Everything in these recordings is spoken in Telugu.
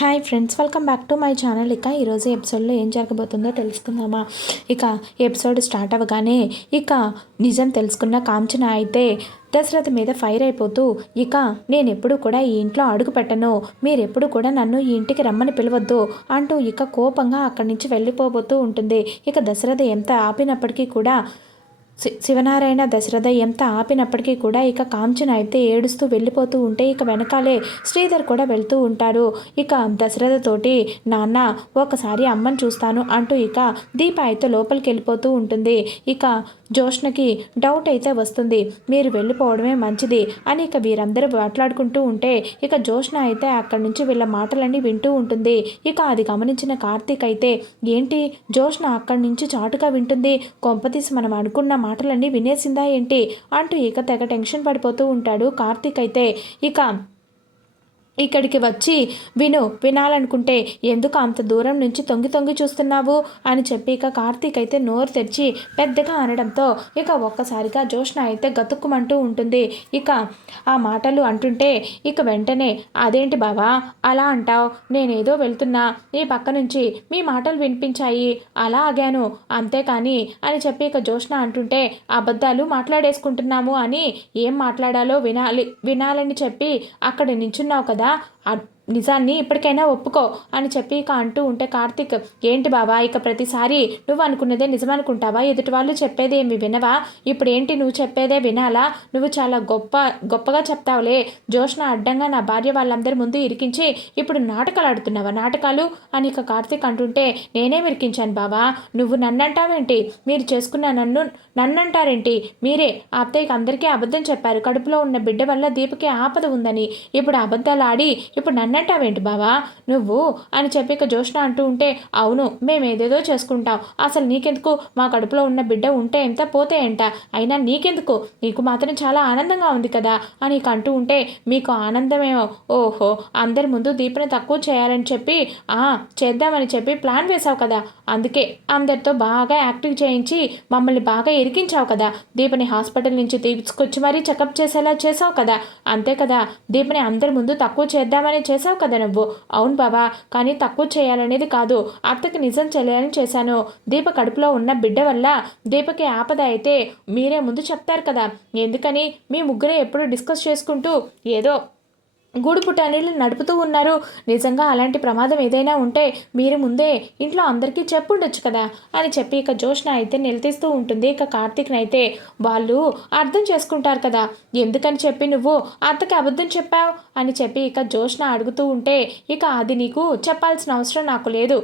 Hi friends, welcome back to my channel. ఇక ఈరోజు ఎపిసోడ్లో ఏం జరగబోతుందో తెలుసుకుందామా. ఇక ఎపిసోడ్ స్టార్ట్ అవ్వగానే ఇక నిజం తెలుసుకున్న కాంచన అయితే దశరథ్ మీద ఫైర్ అయిపోతూ, ఇక నేను ఎప్పుడు కూడా ఈ ఇంట్లో అడుగు పెట్టను, మీరెప్పుడు కూడా నన్ను ఈ ఇంటికి రమ్మని పిలవద్దు అంటూ ఇక కోపంగా అక్కడి నుంచి వెళ్ళిపోబోతూ ఉంటుంది. ఇక దశరథ్ ఎంత ఆపినప్పటికీ కూడా శివనారాయణ దశరథ ఎంత ఆపినప్పటికీ కూడా ఇక కాంచన అయితే ఏడుస్తూ వెళ్ళిపోతూ ఉంటే ఇక వెనకాలే శ్రీధర్ కూడా వెళ్తూ ఉంటాడు. ఇక దశరథతోటి నాన్న ఒకసారి అమ్మని చూస్తాను అంటూ ఇక దీప అయితే లోపలికి వెళ్ళిపోతూ ఉంటుంది. ఇక జోష్నకి డౌట్ అయితే వస్తుంది, మీరు వెళ్ళిపోవడమే మంచిది అని ఇక వీరందరూ మాట్లాడుకుంటూ ఉంటే ఇక జోష్న అయితే అక్కడి నుంచి వీళ్ళ మాటలన్నీ వింటూ ఉంటుంది. ఇక అది గమనించిన కార్తీక్ అయితే ఏంటి జోష్న అక్కడి నుంచి చాటుగా వింటుంది, కొంపతీసి మనం అనుకున్న మాటలన్నీ వినేసిందా ఏంటి అంటూ ఇక తెగ టెన్షన్ పడిపోతూ ఉంటాడు కార్తీక్ అయితే. ఇక్కడికి వచ్చి వినాలనుకుంటే ఎందుకు అంత దూరం నుంచి తొంగి తొంగి చూస్తున్నావు అని చెప్పి ఇక కార్తీక్ అయితే నోరు తెరిచి పెద్దగా అనడంతో ఇక ఒక్కసారిగా జోష్న అయితే గతుక్కుమంటూ ఉంటుంది. ఇక ఆ మాటలు అంటుంటే ఇక వెంటనే అదేంటి బావా అలా అంటావు, నేనేదో వెళ్తున్నా ఈ పక్క నుంచి మీ మాటలు వినిపించాయి అలా ఆగాను అంతేకాని అని చెప్పి ఇక జోష్న అంటుంటే అబద్ధాలు మాట్లాడేసుకుంటున్నాము అని ఏం మాట్లాడాలో వినాలని చెప్పి అక్కడ నించున్నావు కదా, నిజాన్ని ఇప్పటికైనా ఒప్పుకో అని చెప్పి ఇక అంటూ ఉంటే కార్తీక్ ఏంటి బావా ఇక ప్రతిసారి నువ్వు అనుకున్నదే నిజమనుకుంటావా, ఎదుటి వాళ్ళు చెప్పేది ఏమి వినవా, ఇప్పుడు ఏంటి నువ్వు చెప్పేదే వినాలా, నువ్వు చాలా గొప్పగా చెప్తావులే, జోష్న అడ్డంగా నా భార్య వాళ్ళందరి ముందు ఇరికించి ఇప్పుడు నాటకాలు ఆడుతున్నావా నాటకాలు అని ఇక కార్తీక్ అంటుంటే నేనేం ఇరికించాను బావా, నువ్వు నన్నంటావేంటి, మీరు చేసుకున్న నన్నంటారేంటి, మీరే అత్తయ్యకి అందరికీ అబద్ధం చెప్పారు, కడుపులో ఉన్న బిడ్డ వల్ల దీపకి ఆపద ఉందని, ఇప్పుడు అబద్ధాలు ఆడి ఇప్పుడు నన్నంటావేంటి బావా నువ్వు అని చెప్పి ఇక జోష్న అంటూ ఉంటే అవును మేమేదేదో చేసుకుంటాం, అసలు నీకెందుకు, మా కడుపులో ఉన్న బిడ్డ ఉంటే ఎంత పోతే ఎంత, అయినా నీకెందుకు, నీకు మాత్రం చాలా ఆనందంగా ఉంది కదా అని ఇక అంటూ ఉంటే మీకు ఆనందమేమో, ఓహో అందరి ముందు దీపని తక్కువ చేయాలని చెప్పి చేద్దామని చెప్పి ప్లాన్ వేశావు కదా, అందుకే అందరితో బాగా యాక్టివ్ చేయించి మమ్మల్ని బాగా ఇరికించావు కదా, దీపని హాస్పిటల్ నుంచి తీసుకొచ్చి మరీ చెకప్ చేసేలా చేసావు కదా, అంతే కదా దీపని అందరి ముందు తక్కువ చేద్దామని చేసావు కదా నువ్వు, అవును బాబా కానీ తక్కువ చేయాలనేది కాదు, అత్తకి నిజం తెలియాలని చేశాను, దీప కడుపులో ఉన్న బిడ్డ వల్ల దీపకి ఆపద అయితే మీరే ముందు చెప్తారు కదా, ఎందుకని మీ ముగ్గురే ఎప్పుడు డిస్కస్ చేసుకుంటూ ఏదో గూడు పుటానీళ్ళు నడుపుతూ ఉన్నారు, నిజంగా అలాంటి ప్రమాదం ఏదైనా ఉంటే మీరు ముందే ఇంట్లో అందరికీ చెప్పుండొచ్చు కదా అని చెప్పి ఇక జోష్న అయితే నిలదీస్తూ ఉంటుంది. ఇక కార్తీక్ని అయితే వాళ్ళు అర్థం చేసుకుంటారు కదా, ఎందుకని చెప్పి నువ్వు అత్తకి అబద్ధం చెప్పావు అని చెప్పి ఇక జోష్న అడుగుతూ ఉంటే ఇక అది నీకు చెప్పాల్సిన అవసరం నాకు లేదు,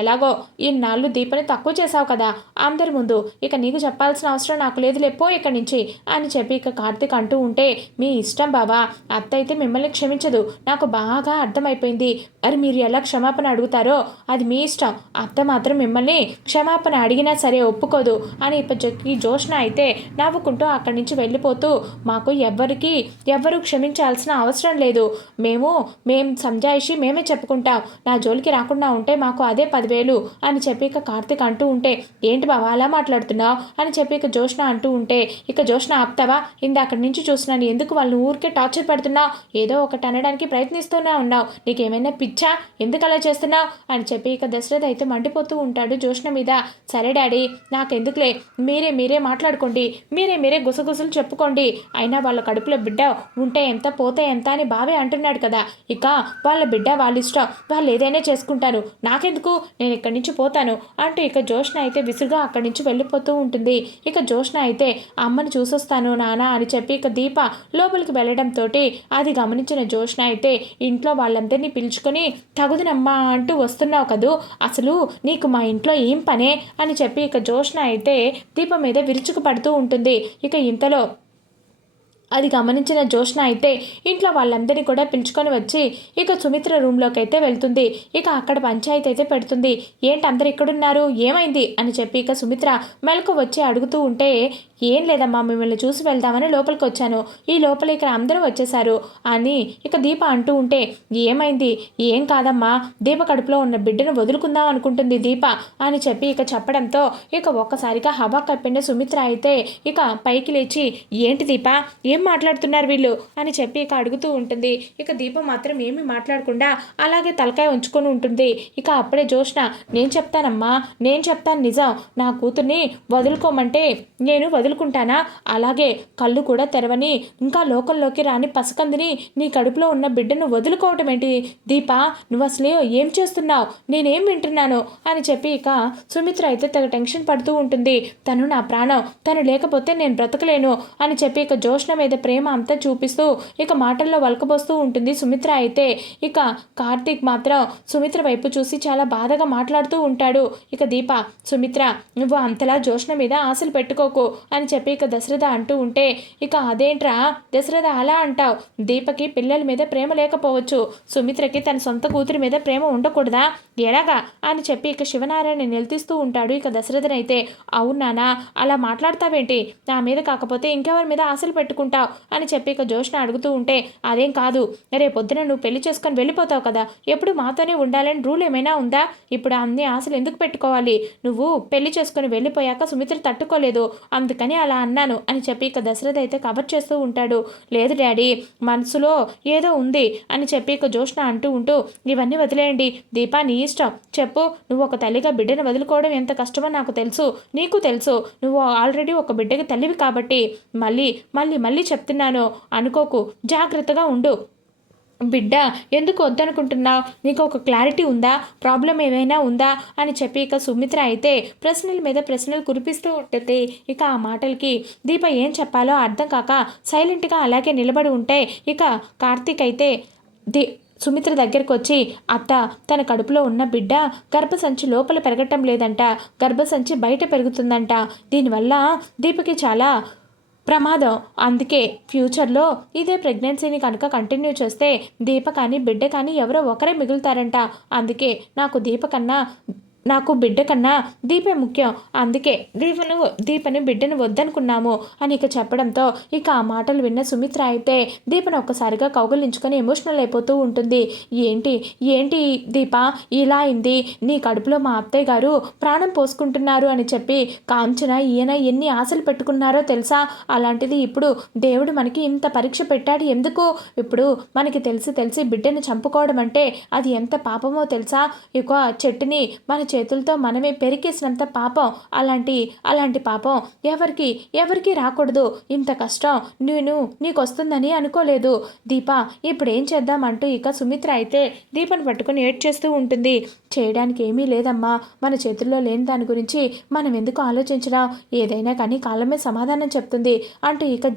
ఎలాగో ఇన్నాళ్ళు దీపని తక్కువ చేసావు కదా అందరి ముందు, ఇక నీకు చెప్పాల్సిన అవసరం నాకు లేదు లేపో ఇక్కడి నుంచి అని చెప్పి ఇక కార్తీక్ అంటూ ఉంటే మీ ఇష్టం బావా, అత్త అయితే మిమ్మల్ని క్షమించదు, నాకు బాగా అర్థమైపోయింది, మరి మీరు ఎలా క్షమాపణ అడుగుతారో అది మీ ఇష్టం, అత్త మాత్రం మిమ్మల్ని క్షమాపణ అడిగినా సరే ఒప్పుకోదు అని ఇప్పటికి జోష్న అయితే నవ్వుకుంటూ అక్కడి నుంచి వెళ్ళిపోతూ మాకు ఎవ్వరూ క్షమించాల్సిన అవసరం లేదు, మేము సంజాయిషి మేమే చెప్పుకుంటాం, నా జోలికి రాకుండా ఉంటే మాకు అదే 10,000 అని చెప్పి ఇక కార్తీక్ అంటూ ఉంటే ఏంటి బావా అలా మాట్లాడుతున్నావు అని చెప్పి ఇక జోష్న అంటూ ఉంటే ఇక జోష్న ఆపుతావా, అక్కడి నుంచి చూస్తున్నాను ఎందుకు వాళ్ళు ఊరికే టార్చర్ పెడుతున్నావు, ఏదో ఒకటి అనడానికి ప్రయత్నిస్తూనే ఉన్నావు, నీకేమైనా పిచ్చా, ఎందుకు అలా చేస్తున్నావు అని చెప్పి ఇక దశరథ్ అయితే మండిపోతూ ఉంటాడు జోష్న మీద. సరే డాడీ నాకెందుకులే, మీరే మాట్లాడుకోండి, మీరే గుసగుసలు చెప్పుకోండి, అయినా వాళ్ళ కడుపులో బిడ్డ ఉంటే ఎంత పోతే ఎంత అని బావే అంటున్నాడు కదా, ఇక వాళ్ళ బిడ్డ వాళ్ళ ఇష్టం, వాళ్ళు ఏదైనా చేసుకుంటారు, నాకెందుకు, నేను ఇక్కడి నుంచి పోతాను అంటూ ఇక జోష్న అయితే విసురుగా అక్కడి నుంచి వెళ్ళిపోతూ ఉంటుంది. ఇక జోష్న అయితే అమ్మని చూసొస్తాను నాన్న అని చెప్పి ఇక దీప లోపలికి వెళ్ళడంతో అది గమనించిన జోష్న అయితే ఇంట్లో వాళ్ళందరినీ పిలుచుకొని తగుదనమ్మా అంటూ వస్తున్నావు కదూ, అసలు నీకు మా ఇంట్లో ఏం పనే అని చెప్పి ఇక జోష్న అయితే దీప మీద విరుచుకు పడుతూ ఉంటుంది. ఇక ఇంతలో అది గమనించిన జోష్న అయితే ఇంట్లో వాళ్ళందరినీ కూడా పిలుచుకొని వచ్చి ఇక సుమిత్ర రూమ్లోకి అయితే వెళ్తుంది. ఇక అక్కడ పంచాయతీ అయితే పెడుతుంది, ఏంటి అందరు ఇక్కడున్నారు ఏమైంది అని చెప్పి ఇక సుమిత్ర మెలకు వచ్చి అడుగుతూ ఉంటే ఏం లేదమ్మా మిమ్మల్ని చూసి వెళ్దామని లోపలికి వచ్చాను, ఈ లోపల ఇక్కడ అందరూ వచ్చేసారు అని ఇక దీప అంటూ ఉంటే ఏమైంది, ఏం కాదమ్మా దీప కడుపులో ఉన్న బిడ్డను వదులుకుందాం అనుకుంటుంది దీప అని చెప్పి ఇక చెప్పడంతో ఇక ఒక్కసారిగా హవా కప్పిన సుమిత్ర అయితే ఇక పైకి లేచి ఏంటి దీప ఏం ఏం మాట్లాడుతున్నారు వీళ్ళు అని చెప్పి ఇక అడుగుతూ ఉంటుంది. ఇక దీప మాత్రం ఏమీ మాట్లాడకుండా అలాగే తలకాయ ఉంచుకొని ఉంటుంది. ఇక అప్పుడే జోష్న, నేను చెప్తానమ్మా, నేను చెప్తాను నిజం. నా కూతుర్ని వదులుకోమంటే నేను వదులుకుంటానా? అలాగే కళ్ళు కూడా తెరవని ఇంకా లోకంలోకి రాని పసకందిని నీ కడుపులో ఉన్న బిడ్డను వదులుకోవటం ఏంటి దీప? నువ్వు అసలు ఏం చేస్తున్నావు? నేనేం వింటున్నాను అని చెప్పి ఇక సుమిత్ర అయితే తెగ టెన్షన్ పడుతూ ఉంటుంది. తను నా ప్రాణం, తను లేకపోతే నేను బ్రతకలేను అని చెప్పి ఇక జోష్న మీద ప్రేమ అంతా చూపిస్తూ ఇక మాటల్లో వలకబోస్తూ ఉంటుంది సుమిత్ర అయితే. ఇక కార్తీక్ మాత్రం సుమిత్ర వైపు చూసి చాలా బాధగా మాట్లాడుతూ ఉంటాడు. ఇక దీప, సుమిత్ర నువ్వు అంతలా జోష్న మీద ఆశలు పెట్టుకోకు అని చెప్పి ఇక దశరథ అంటూ ఉంటే, ఇక అదేంట్రా దశరథ అలా అంటావు? దీపకి పిల్లల మీద ప్రేమ లేకపోవచ్చు, సుమిత్రకి తన సొంత కూతురి మీద ప్రేమ ఉండకూడదా? ఎలాగా అని చెప్పి ఇక శివనారాయణ నిలదీస్తూ ఉంటాడు. ఇక దశరథనైతే, అవునానా అలా మాట్లాడతావేంటి? నా మీద కాకపోతే ఇంకెవరి మీద ఆశలు పెట్టుకుంటావు అని చెప్పి ఇక జోష్న అడుగుతూ ఉంటే, అదేం కాదు, రేపొద్దున నువ్వు పెళ్లి చేసుకొని వెళ్ళిపోతావు కదా, ఎప్పుడు మాతోనే ఉండాలని రూల్ ఏమైనా ఉందా? ఇప్పుడు అన్ని ఆశలు ఎందుకు పెట్టుకోవాలి? నువ్వు పెళ్లి చేసుకొని వెళ్ళిపోయాక సుమిత్ర తట్టుకోలేదు, అందుకని అలా అన్నాను అని చెప్పి ఇక దశరథ అయితే కవర్ చేస్తూ ఉంటాడు. లేదు డాడీ, మనసులో ఏదో ఉంది అని చెప్పి ఇక జోష్న అంటూ ఉంటూ, ఇవన్నీ వదిలేయండి దీపా, నీ ఇష్టం, చెప్పు. నువ్వు ఒక తల్లిగా బిడ్డను వదులుకోవడం ఎంత కష్టమో నాకు తెలుసు, నీకు తెలుసు. నువ్వు ఆల్రెడీ ఒక బిడ్డకి తల్లివి కాబట్టి మళ్ళీ మళ్ళీ మళ్ళీ చెప్తున్నాను, అనుకోకు, జాగ్రత్తగా ఉండు. బిడ్డ ఎందుకు వద్దనుకుంటున్నావు? నీకు ఒక క్లారిటీ ఉందా? ప్రాబ్లం ఏమైనా ఉందా అని చెప్పి ఇక సుమిత్ర అయితే ప్రశ్నల మీద ప్రశ్నలు కురిపిస్తూ ఉంటుంది. ఇక ఆ మాటలకి దీప ఏం చెప్పాలో అర్థం కాక సైలెంట్గా అలాగే నిలబడి ఉంటే ఇక కార్తీక్ అయితే సుమిత్ర దగ్గరికి వచ్చి, అత్త, తన కడుపులో ఉన్న బిడ్డ గర్భసంచి లోపల పెరగటం లేదంట, గర్భసంచి బయట పెరుగుతుందంట. దీనివల్ల దీపకి చాలా ప్రమాదం. అందుకే ఫ్యూచర్లో ఇదే ప్రెగ్నెన్సీని కనుక కంటిన్యూ చేస్తే దీప కానీ బిడ్డ కానీ ఎవరో ఒకరే మిగులుతారంట. అందుకే నాకు బిడ్డ కన్నా దీపే ముఖ్యం, అందుకే దీపని బిడ్డను వద్దనుకున్నాము అని ఇక చెప్పడంతో ఇక ఆ మాటలు విన్న సుమిత్ర అయితే దీపను ఒక్కసారిగా కౌగిలించుకొని ఎమోషనల్ అయిపోతూ ఉంటుంది. ఏంటి ఏంటి దీప ఇలా అయింది? నీ కడుపులో మా అత్తయ్య గారు ప్రాణం పోసుకుంటున్నారు అని చెప్పి కాంచన ఈయన ఎన్ని ఆశలు పెట్టుకున్నారో తెలుసా? అలాంటిది ఇప్పుడు దేవుడు మనకి ఇంత పరీక్ష పెట్టాడు ఎందుకు? ఇప్పుడు మనకి తెలిసి బిడ్డను చంపుకోవడం అంటే అది ఎంత పాపమో తెలుసా? ఇక చెట్టుని మన చేతులతో మనమే పెరికేసినంత పాపం. అలాంటి పాపం ఎవరికి రాకూడదు. ఇంత కష్టం నీకు వస్తుందని అనుకోలేదు దీప. ఇప్పుడు ఏం చేద్దామంటూ ఇక సుమిత్ర అయితే దీపను పట్టుకుని ఏడ్చేస్తూ ఉంటుంది. చేయడానికి ఏమీ లేదమ్మా, మన చేతుల్లో లేని దాని గురించి మనం ఎందుకు ఆలోచించడం? ఏదైనా కానీ కాలమే సమాధానం చెప్తుంది అంటూ ఇక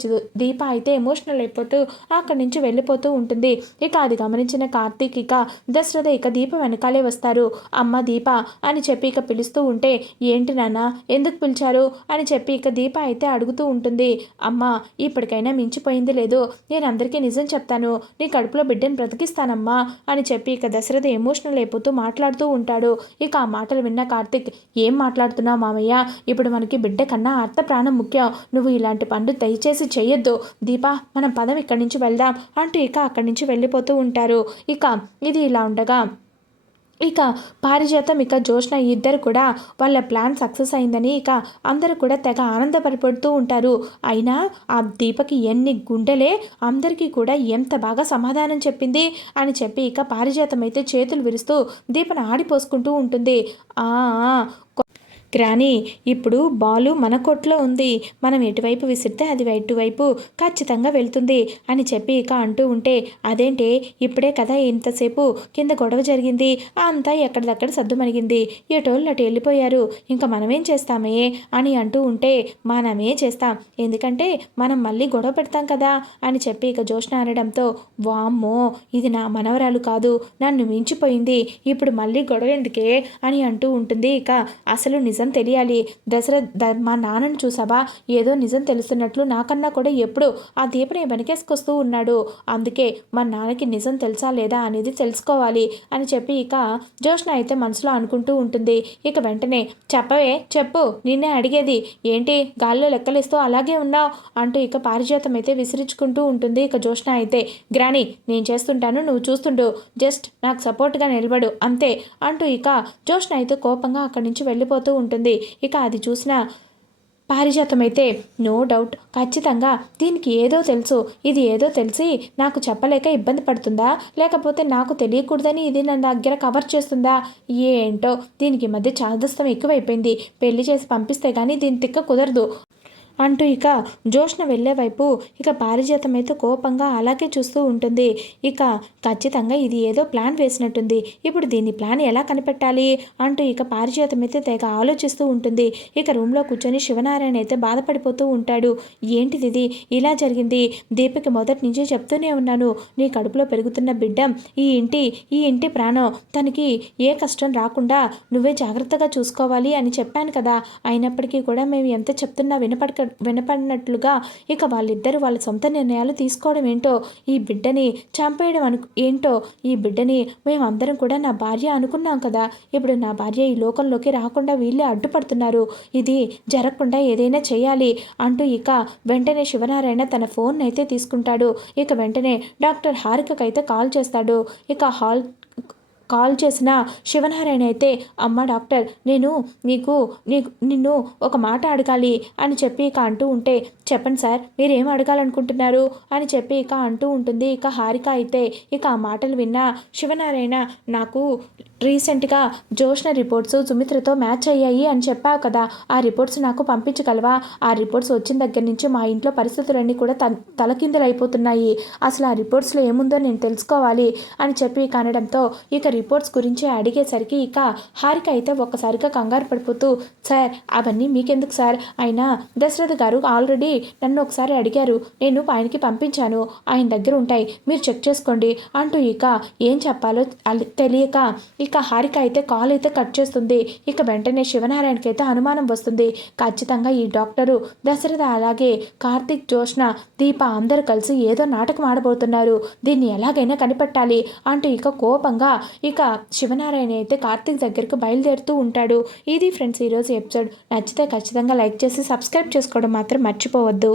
దీప అయితే ఎమోషనల్ అయిపోతూ అక్కడి నుంచి వెళ్ళిపోతూ ఉంటుంది. ఇక అది గమనించిన కార్తీక్ ఇక దశరథ ఇక దీప వెనకాలే వస్తారు. అమ్మ దీప అని చెప్పి ఇక పిలుస్తూ ఉంటే, ఏంటి నాన్న, ఎందుకు పిలిచారు అని చెప్పి ఇక దీప అయితే అడుగుతూ ఉంటుంది. అమ్మ, ఇప్పటికైనా మించిపోయింది లేదు, నేను అందరికీ నిజం చెప్తాను, నీ కడుపులో బిడ్డను బ్రతికిస్తానమ్మా అని చెప్పి ఇక దశరథ ఎమోషనల్ అయిపోతూ మాట్లాడుతూ ఉంటాడు. ఇక ఆ మాటలు విన్న కార్తీక్, ఏం మాట్లాడుతున్నావు మామయ్య? ఇప్పుడు మనకి బిడ్డ కన్నా అర్థ ప్రాణం ముఖ్యం, నువ్వు ఇలాంటి పనులు దయచేసి చెయ్యొద్దు దీప, మనం పదం ఇక్కడి నుంచి వెళ్దాం అంటూ ఇక అక్కడి నుంచి వెళ్ళిపోతూ ఉంటారు. ఇక ఇది ఇలా ఉండగా ఇక పారిజాతం ఇక జోష్న ఇద్దరు కూడా వాళ్ళ ప్లాన్ సక్సెస్ అయిందని ఇక అందరూ కూడా తెగ ఆనందపడిపోతూ ఉంటారు. అయినా ఆ దీపకి ఎన్ని గుండెలే, అందరికీ కూడా ఎంత బాగా సమాధానం చెప్పింది అని చెప్పి ఇక పారిజాతం అయితే చేతులు విరుస్తూ దీపను ఆడిపోసుకుంటూ ఉంటుంది. గ్రాని, ఇప్పుడు బాలు మన కొట్లో ఉంది, మనం ఎటువైపు విసిరితే అది ఎటువైపు ఖచ్చితంగా వెళ్తుంది అని చెప్పి ఇక అంటూ ఉంటే, అదేంటే ఇప్పుడే కదా ఇంతసేపు కింద గొడవ జరిగింది, అంతా ఎక్కడిదక్కడ సద్దుమణిగింది, ఎటోళ్ళు అటు వెళ్ళిపోయారు, ఇంకా మనమేం చేస్తామే అని అంటూ ఉంటే, మనమే చేస్తాం, ఎందుకంటే మనం మళ్ళీ గొడవ పెడతాం కదా అని చెప్పి ఇక జోష్న అనడంతో, వామ్మో, ఇది నా మనవరాలు కాదు, నన్ను మించిపోయింది, ఇప్పుడు మళ్ళీ గొడవ ఎందుకే అని అంటూ ఉంటుంది. ఇక అసలు నిజం తెలియాలి, మా నాన్నను చూసావా, ఏదో నిజం తెలుస్తున్నట్లు నాకన్నా కూడా ఎప్పుడు ఆ దీపని వెనకేసుకొస్తూ ఉన్నాడు, అందుకే మా నాన్నకి నిజం తెలుసా లేదా అనేది తెలుసుకోవాలి అని చెప్పి ఇక జోష్న అయితే మనసులో అనుకుంటూ ఉంటుంది. ఇక వెంటనే, చెప్పు, నిన్నే అడిగేది ఏంటి, గాల్లో లెక్కలిస్తూ అలాగే ఉన్నావు అంటూ ఇక పారిజాతం అయితే విసిరించుకుంటూ ఉంటుంది. ఇక జోష్న అయితే, గ్రాని, నేను చేస్తుంటాను, నువ్వు చూస్తుండు, జస్ట్ నాకు సపోర్ట్గా నిలబడు అంతే అంటూ ఇక జోష్న అయితే కోపంగా అక్కడి నుంచి వెళ్ళిపోతూ ఉంటుంది. ఇక అది చూసిన పారిజాతం అయితే నో డౌట్ ఖచ్చితంగా దీనికి ఏదో తెలుసు, ఇది ఏదో తెలిసి నాకు చెప్పలేక ఇబ్బంది పడుతుందా, లేకపోతే నాకు తెలియకూడదని ఇది నా దగ్గర కవర్ చేస్తుందా, ఏంటో దీనికి మధ్య చాదస్తం ఎక్కువైపోయింది. పెళ్లి చేసి పంపిస్తే కానీ దీని తిక్క కుదరదు అంటూ ఇక జోష్న వెళ్ళే వైపు ఇక పారిజాతం అయితే కోపంగా అలాగే చూస్తూ ఉంటుంది. ఇక ఖచ్చితంగా ఇది ఏదో ప్లాన్ వేసినట్టుంది, ఇప్పుడు దీన్ని ప్లాన్ ఎలా కనిపెట్టాలి అంటూ ఇక పారిజాతం అయితే తెగ ఆలోచిస్తూ ఉంటుంది. ఇక రూమ్లో కూర్చొని శివనారాయణ అయితే బాధపడిపోతూ ఉంటాడు. ఏంటిది ఇది ఇలా జరిగింది, దీపకి మొదటి నుంచి చెప్తూనే ఉన్నాను, నీ కడుపులో పెరుగుతున్న బిడ్డ ఈ ఇంటి ప్రాణం, తనకి ఏ కష్టం రాకుండా నువ్వే జాగ్రత్తగా చూసుకోవాలి అని చెప్పాను కదా, అయినప్పటికీ కూడా మేము ఎంత చెప్తున్నా వినపడినట్లుగా ఇక వాళ్ళిద్దరూ వాళ్ళ సొంత నిర్ణయాలు తీసుకోవడం ఏంటో, ఈ బిడ్డని చంపేయడం ఏంటో, ఈ బిడ్డని మేమందరం కూడా నా భార్య అనుకున్నాం కదా, ఇప్పుడు నా భార్య ఈ లోకంలోకి రాకుండా వీళ్ళే అడ్డుపడుతున్నారు, ఇది జరగకుండా ఏదైనా చేయాలి అంటూ ఇక వెంటనే శివనారాయణ తన ఫోన్ అయితే తీసుకుంటాడు. ఇక వెంటనే డాక్టర్ హారికకైతే కాల్ చేస్తాడు. ఇక కాల్ చేసిన శివనారాయణ అయితే, అమ్మ డాక్టర్, నేను నిన్ను ఒక మాట అడగాలి అని చెప్పి ఇక అంటూ ఉంటే, చెప్పండి సార్, మీరేం అడగాలనుకుంటున్నారు అని చెప్పి ఇక అంటూ ఉంటుంది. ఇక హారిక అయితే ఇక ఆ మాటలు విన్న శివనారాయణ, నాకు రీసెంట్గా జోష్న రిపోర్ట్స్ సుమిత్రతో మ్యాచ్ అయ్యాయి అని చెప్పావు కదా, ఆ రిపోర్ట్స్ నాకు పంపించగలవా, ఆ రిపోర్ట్స్ వచ్చిన దగ్గర నుంచి మా ఇంట్లో పరిస్థితులన్నీ కూడా తలకిందులైపోతున్నాయి, అసలు ఆ రిపోర్ట్స్లో ఏముందో నేను తెలుసుకోవాలి అని చెప్పి అనడంతో ఇక రిపోర్ట్స్ గురించి అడిగేసరికి ఇక హారిక అయితే ఒక్కసారిగా కంగారు పడిపోతూ, సార్ అవన్నీ మీకెందుకు సార్, అయినా దశరథ్ గారు ఆల్రెడీ నన్ను ఒకసారి అడిగారు, నేను ఆయనకి పంపించాను, ఆయన దగ్గర ఉంటాయి, మీరు చెక్ చేసుకోండి అంటూ ఇక ఏం చెప్పాలో తెలియక ఇక హారిక అయితే కాల్ అయితే కట్ చేస్తుంది. ఇక వెంటనే శివనారాయణకి అయితే అనుమానం వస్తుంది, ఖచ్చితంగా ఈ డాక్టరు దశరథ అలాగే కార్తీక్, జోష్న, దీప అందరూ కలిసి ఏదో నాటకం ఆడబోతున్నారు, దీన్ని ఎలాగైనా కనిపెట్టాలి అంటూ ఇక కోపంగా ఇక శివనారాయణ అయితే కార్తీక్ దగ్గరకు బయలుదేరుతూ ఉంటాడు. ఇది ఫ్రెండ్స్ ఈరోజు ఎపిసోడ్. నచ్చితే ఖచ్చితంగా లైక్ చేసి సబ్స్క్రైబ్ చేసుకోవడం మాత్రం మర్చిపోవద్దు.